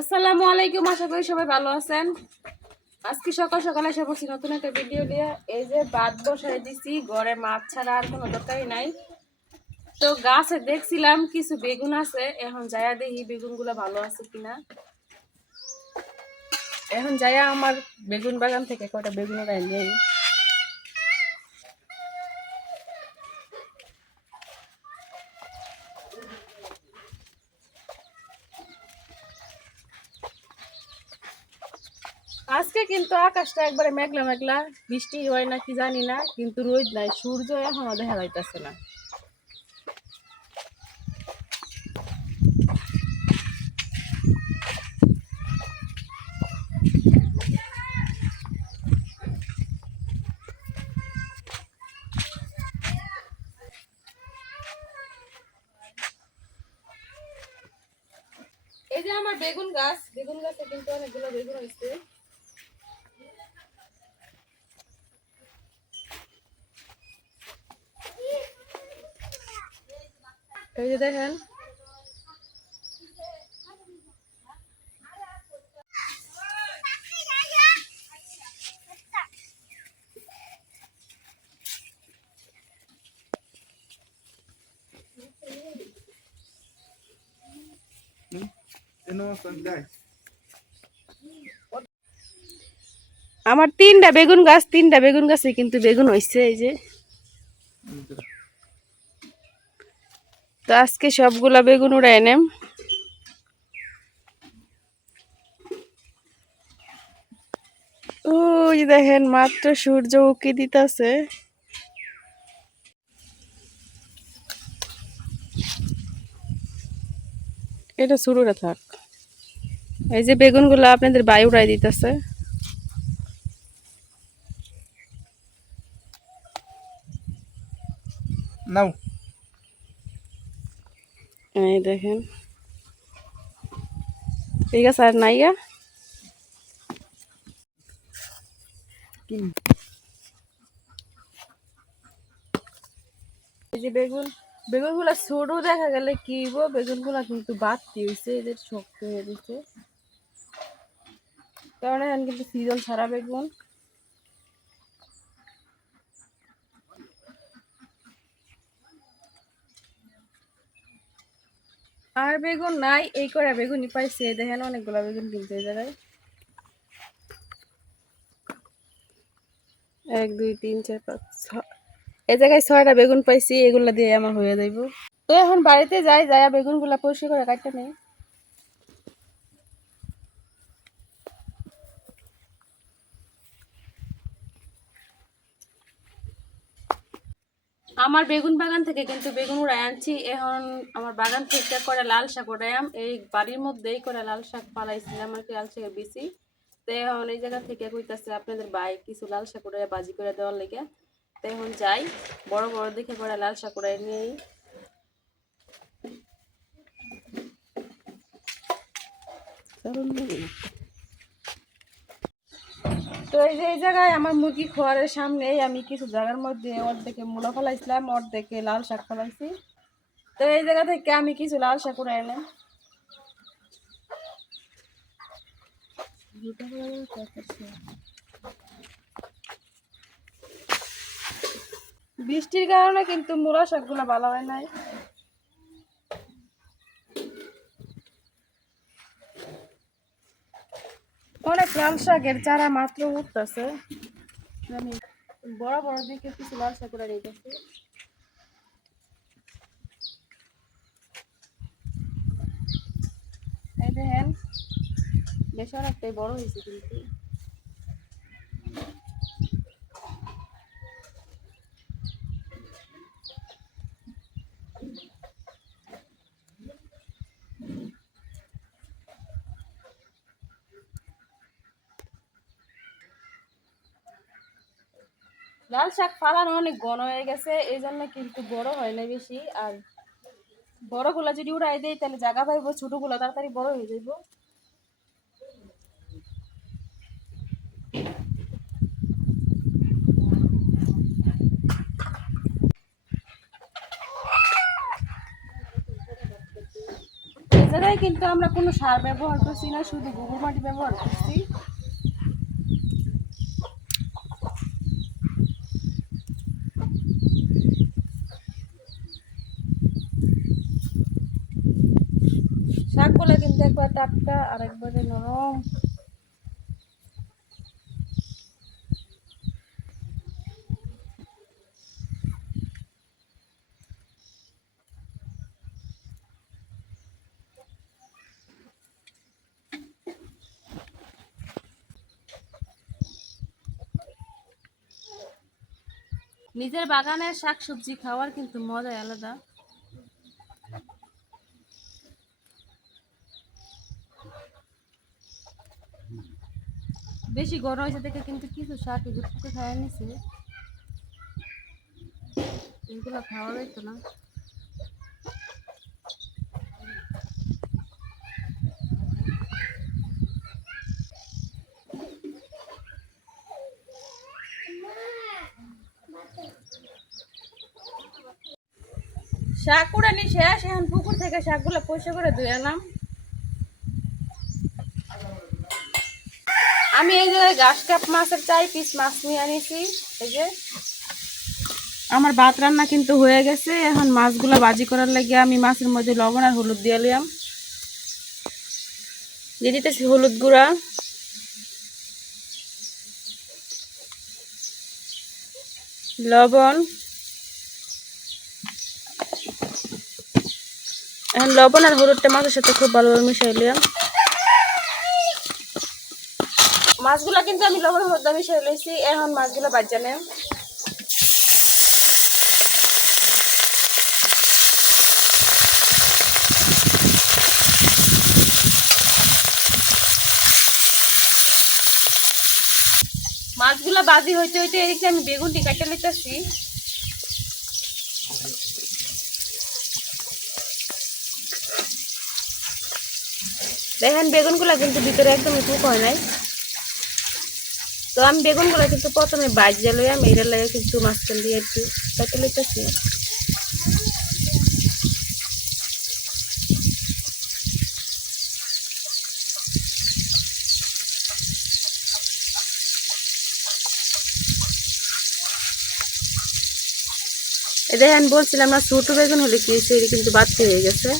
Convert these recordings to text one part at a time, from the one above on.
আসসালামু আলাইকুম, আশা করি সবাই ভালো আছেন। আজকে সকাল সকাল এসে নতুন একটা ভিডিও দিয়ে এই যে বাদ বসাই দিছি, ঘরে মাছ ছাড়া আর কোনো দরকারই নাই। তো গাছে দেখছিলাম কিছু বেগুন আছে, এখন যায়া দেখি বেগুনগুলো ভালো আছে কিনা। এখন যায়া আমার বেগুন বাগান থেকে কটা বেগুন ওরাই আজকে কিন্তু আকাশটা একবারে মেঘলা মেঘলা, বৃষ্টি হয় না কি জানি না, কিন্তু রোদ নাই, সূর্য এখনও দেখা যাইতেছে না। এই যে আমার বেগুন গাছ, বেগুন গাছে কিন্তু অনেকগুলো বেগুন হয়েছে এই যে দেখেন। আমার তিনটা বেগুন গাছ, তিনটা বেগুন গাছে কিন্তু বেগুন হয়েছে এই যে। তো আজকে সবগুলা বেগুন উড়াই নেম ওই দেখেন, মাত্র সূর্য উকি দিতেছে। এটা শুরুটা থাক। এই যে বেগুনগুলো আপনাদের বায়ু উড়াই দিতেছে। নাও। এই দেখেন। ঠিক আছে আর নাইয়া এই যে বেগুন, বেগুনগুলো ছোট দেখা গেলে কি বেগুনগুলো কিন্তু বাড়তি হয়েছে এদের শক্ত হয়ে কারণ এখন কিন্তু সিজন ছাড়া বেগুন। আর বেগুন নাই, এই করে বেগুনই পাইছি। দেখেন, অনেকগুলো বেগুন কিনতে এই জায়গায়। এক, দুই, তিন, চার, পাঁচ এই জায়গায় ছয়টা বেগুন পাইছি, এগুলা দিয়ে আমার হয়ে যাইব। তো এখন বাড়িতে যাই যাই বেগুনগুলা পরিষ্কার করে কাটতে নেই। আমার বেগুন বাগান থেকে কিন্তু বেগুন উড়াই আনছি। এখন আমার বাগান থেকে করে লাল শাক উড়াইয়াম এই বাড়ির মধ্যেই করে লাল শাক পালাইছিলাম আর কি, লাল শাকের বেশি তো এখন এই জায়গা থেকে কইতাছে আপনাদের বাই কিছু লাল শাক উড়াই বাজি করে দেওয়ার লেগে। তো এখন যাই, বড় বড় দেখে করে লাল শাক উড়াই নিয়েই তো এই যে এই জায়গায় আমার মুরগি খোয়ারের সামনেই আমি কিছু জায়গার মধ্যে অর্ধেকে মূলা ফলাইছিলাম, অর্ধেকে লাল শাক ফলাইছি। তো এই জায়গা থেকে আমি কিছু লাল শাক উড়ে এলাম বৃষ্টির কারণে কিন্তু মূলা শাকগুলো ভালো হয় নাই। অনেক লাল শাকের চারা মাত্র উঠতেছে। আমি বড় বড় দিকে কিছু লাল শাক করে রেখেছি এই দেখেন বেশ অনেকটাই বড় হয়েছে কিন্তু। লাল শাক ফালানো অনেক ঘন হয়ে গেছে এই জন্য কিন্তু বড় হয় না বেশি। আর বড়গুলা যদি উড়াই দেয় তাহলে জায়গা পাইবো, ছোটগুলো তাড়াতাড়ি বড় হয়ে যাইব। জায়গায় কিন্তু আমরা কোনো সার ব্যবহার করছি না, শুধু গোবর মাটি ব্যবহার করছি শাকগুলো কিন্তু একবার টাটকা আর একবারে নরম। নিজের বাগানের শাকসবজি খাওয়ার কিন্তু মজাই আলাদা। বেশি গরম হয়েছে দেখে কিন্তু কিছু শাক এগুলো খাওয়া নিছে। এগুলো খাওয়া যাইতো না। শাক উড়ানি শেষ, এখন পুকুর থেকে শাকগুলো পয়সা করে ধুয়ে আনলাম। আমি এই যে ঘাস কাপ মাছের চাই, পিস মাছ নিয়ে আনিছি, এই যে। আমার ভাত রান্না কিন্তু হয়ে গেছে, এখন মাছগুলো বাজি করার লাগে, আমি মাছের মধ্যে লবণ আর হলুদ দিয়ে লিয়াম দিয়ে দিতেছি হলুদ গুঁড়া। লবণ। এখন লবণ আর হলুদটা মাছের সাথে খুব ভালোভাবে মিশাই লিয়াম মাছগুলা কিন্তু আমি লবণ হলুদ মিশাই লইছি, এখন মাছগুলো বাজ্যা নেন মাছগুলা বাজি হইতে হইতে এদিকে আমি বেগুনটি কাটে নিতেছি দেখেন, বেগুনগুলা কিন্তু ভিতরে একদম কুক হয় নাই। তো আমি বেগুনগুলা কিন্তু প্রথমে বাজিয়ে লইয়াম এইটার লাগে কিন্তু মাঝখান দিয়ে একটু কাটে লইতেছি। দেখেন বলছিলাম না, ছোটো বেগুন হলে কি হয়েছে? কিন্তু বাড়তি হয়ে গেছে।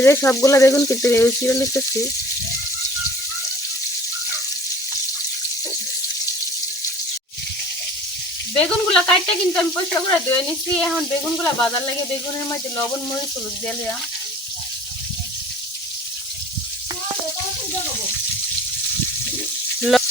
এই যে সবগুলা বেগুন কিন্তু ছিঁড়ে নিতেছি বেগুনগুলো কাটতে কিন্তু আমি পয়সা করে ধুয়ে নিচ্ছি এখন বেগুনগুলো বাজার লাগে বেগুনের মধ্যে লবণ মরিচ হলুদ দিয়ে লিয়াম। ল-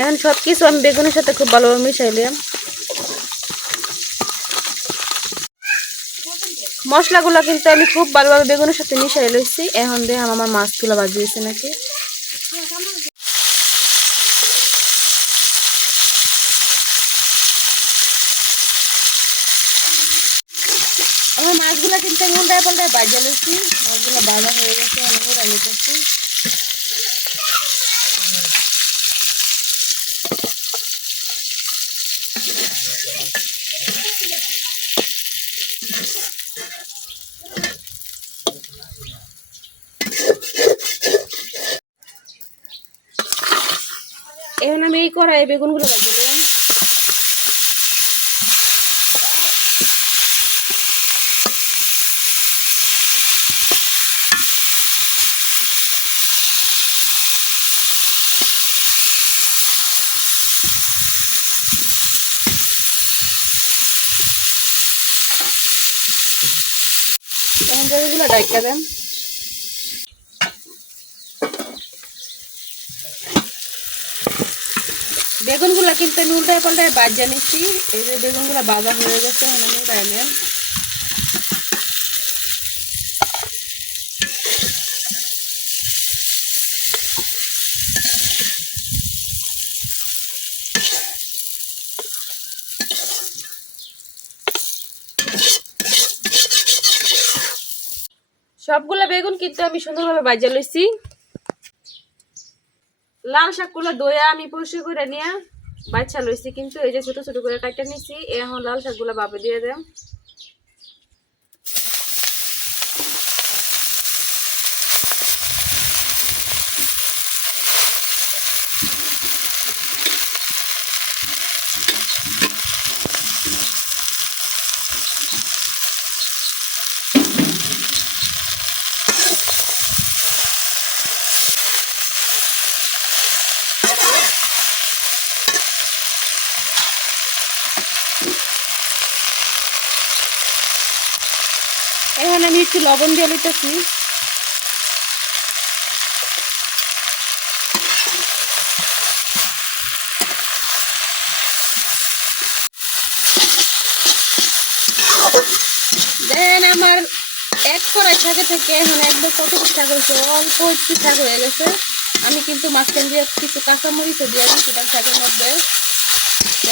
এখন সব কিছু আমি বেগুনের সাথে খুব ভালোভাবে মিশাই লিয়াম মশলাগুলো কিন্তু আমি খুব ভালোভাবে বেগুনের সাথে মিশাই লইছি। এখন দেখলাম আমার মাছগুলো বাজি হয়েছে নাকি। আমার মাছগুলো কিন্তু আমি উল্টায় পাল্টায় বাজা লইছি। মাছগুলো ভাজা হয়ে গেছে এখন আমি এই কড়াই বেগুনগুলো নিলাম এখন বেগুনগুলো ডাইকা দেন। বেগুনগুলো কিন্তু আমি উল্টায় পাল্টায় বাদ জানিয়েছি এই যে বেগুনগুলো বাজার হয়ে গেছে সবগুলো বেগুন কিন্তু আমি সুন্দরভাবে বাজা লইছি। লাল শাকগুলো দইয়া আমি পরিষ্কার করে নিয়ে বাচ্চা লইছি, কিন্তু এই যে ছোট ছোট করে কাটা নিছি, এখন লাল শাকগুলো বাপে দিয়ে দেম এখন আমি একটু লবণ দিয়ে দেন আমার এক কড়াই শাকে থেকে এখন একদম কত শাক হয়েছে অল্প শাক হয়ে গেছে। আমি কিন্তু মাঝখান দিয়ে কিছু কাঁচামরিচ দিয়ে তার শাকের মধ্যে।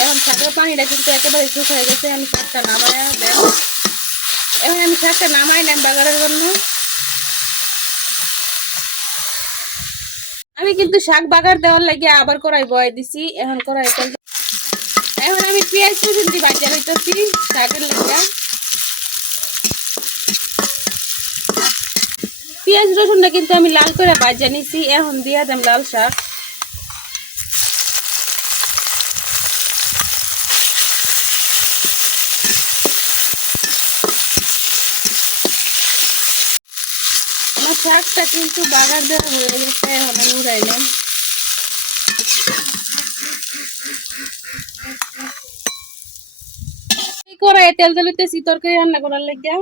এখন শাকের পানিটা কিন্তু একেবারে শুকিয়ে গেছে, আমি শাকটা নামায় দেন এখন আমি শাকটা নামাই নেন বাগারের জন্য। আমি কিন্তু শাক বাগার দেওয়ার লাগে আবার কড়াই বয়ে দিছি, এখন কড়াই এখন আমি পেঁয়াজ কুচুন দিয়ে বাজার হইতেছি শাকের লাগে। পেঁয়াজ রসুনটা কিন্তু আমি লাল করে বাজা নিছি, এখন দিয়া দেম লাল শাক আমার শাকটা কিন্তু বাগার দেওয়া হয়ে গেছে এখন আমি উড়াইলাম এই কড়াইয়ে তেল দিতেছি তরকারি রান্না করার লাগিয়া।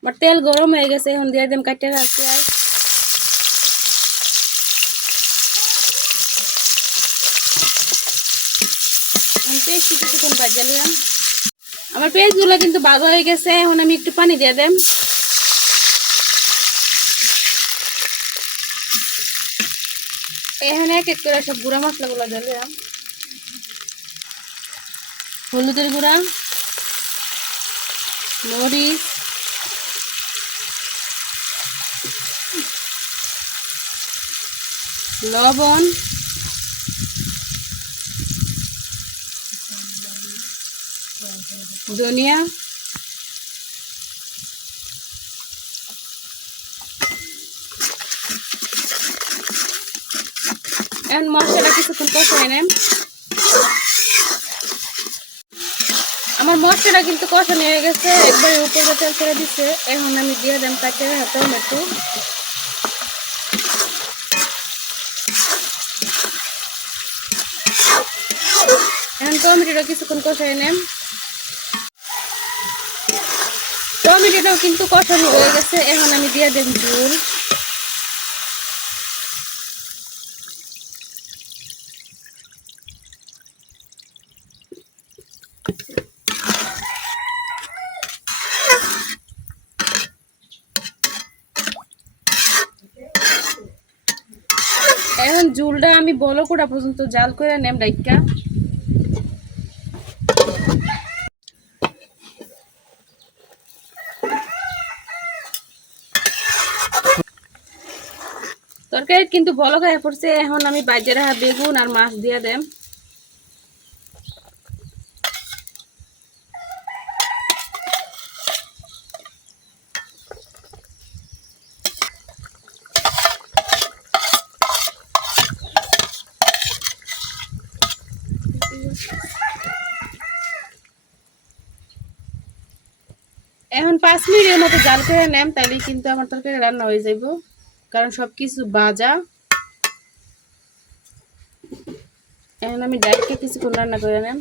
আমার তেল গরম হয়ে গেছে, এখন দিয়ে দিম কাটে রাখছি আর পেঁয়াজ কিছুক্ষণ বাজা নিলাম। আমার পেঁয়াজ পেঁয়াজগুলো কিন্তু বাজা হয়ে গেছে, এখন আমি একটু পানি দিয়ে দেম। এখানে এক এক করে সব গুঁড়া মশলাগুলো দিলাম। হলুদের গুঁড়া, মরিচ, লবণ ধনিয়া। এখন মশলাটা কিছুক্ষণ কষাই নেন। আমার মশলাটা কিন্তু কষানো হয়ে গেছে, একবারে উপরে তেল ছেড়ে দিচ্ছে এখন আমি দিয়ে দেন কাটে টমেটো। এখন টমেটোটা কিছুক্ষণ কষাই নেন। টমেটোটাও কিন্তু কষানো হয়ে গেছে। এখন আমি দিয়ে দেব এখন ঝুলটা আমি বলো কোটা পর্যন্ত জাল করে নেম ডাইকা তরকারি কিন্তু বলো গায়ে পড়ছে, এখন আমি বাজে রাখা বেগুন আর মাছ দিয়ে দেম। এখন পাঁচ মিনিটের মতো জাল করে নেম তাহলে কিন্তু আমার তরকারি রান্না হয়ে যাইব। কারণ সব কিছু বাজা। এখন আমি ডাইটকে কিছুক্ষণ রান্না করে নেম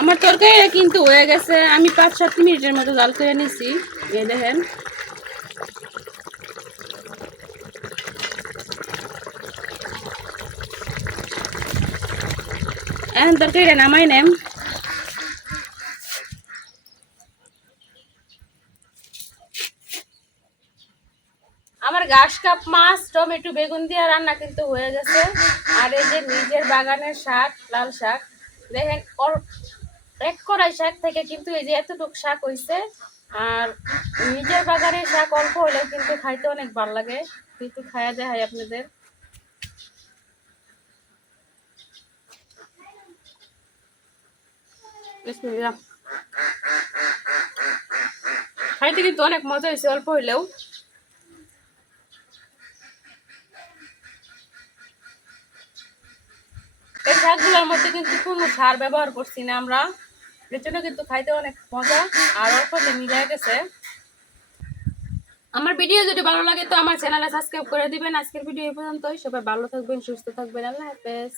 আমার তরকারিটা কিন্তু হয়ে গেছে। আমি পাঁচ সাত মিনিটের মতো জাল করে নিছি। এই দেখেন। এখন তরকারিটা নামাই নেম আমার ঘাস কাপ, মাছ, টমেটো, বেগুন দিয়ে রান্না কিন্তু হয়ে গেছে। আর এই যে নিজের বাগানের শাক, লাল শাক, দেখেন অল- এক কড়াই শাক থেকে কিন্তু এই যে এতটুকু শাক হয়েছে আর নিজের বাগানের শাক অল্প হলেও কিন্তু খাইতে অনেক ভালো লাগে। কিন্তু খায়া দেখাই আপনাদের। বিসমিল্লাহ। খাইতে কিন্তু অনেক মজা হয়েছে, অল্প হইলেও। এই শাকগুলোর মধ্যে কিন্তু কোনো সার ব্যবহার করছি না আমরা। এর জন্য কিন্তু খাইতে অনেক মজা, আর অল্পতে মিলে গেছে। আমার ভিডিও যদি ভালো লাগে তো আমার চ্যানেলে সাবস্ক্রাইব করে দিবেন। আজকের ভিডিও এই পর্যন্তই। সবাই ভালো থাকবেন, সুস্থ থাকবেন। আল্লাহ হাফেজ।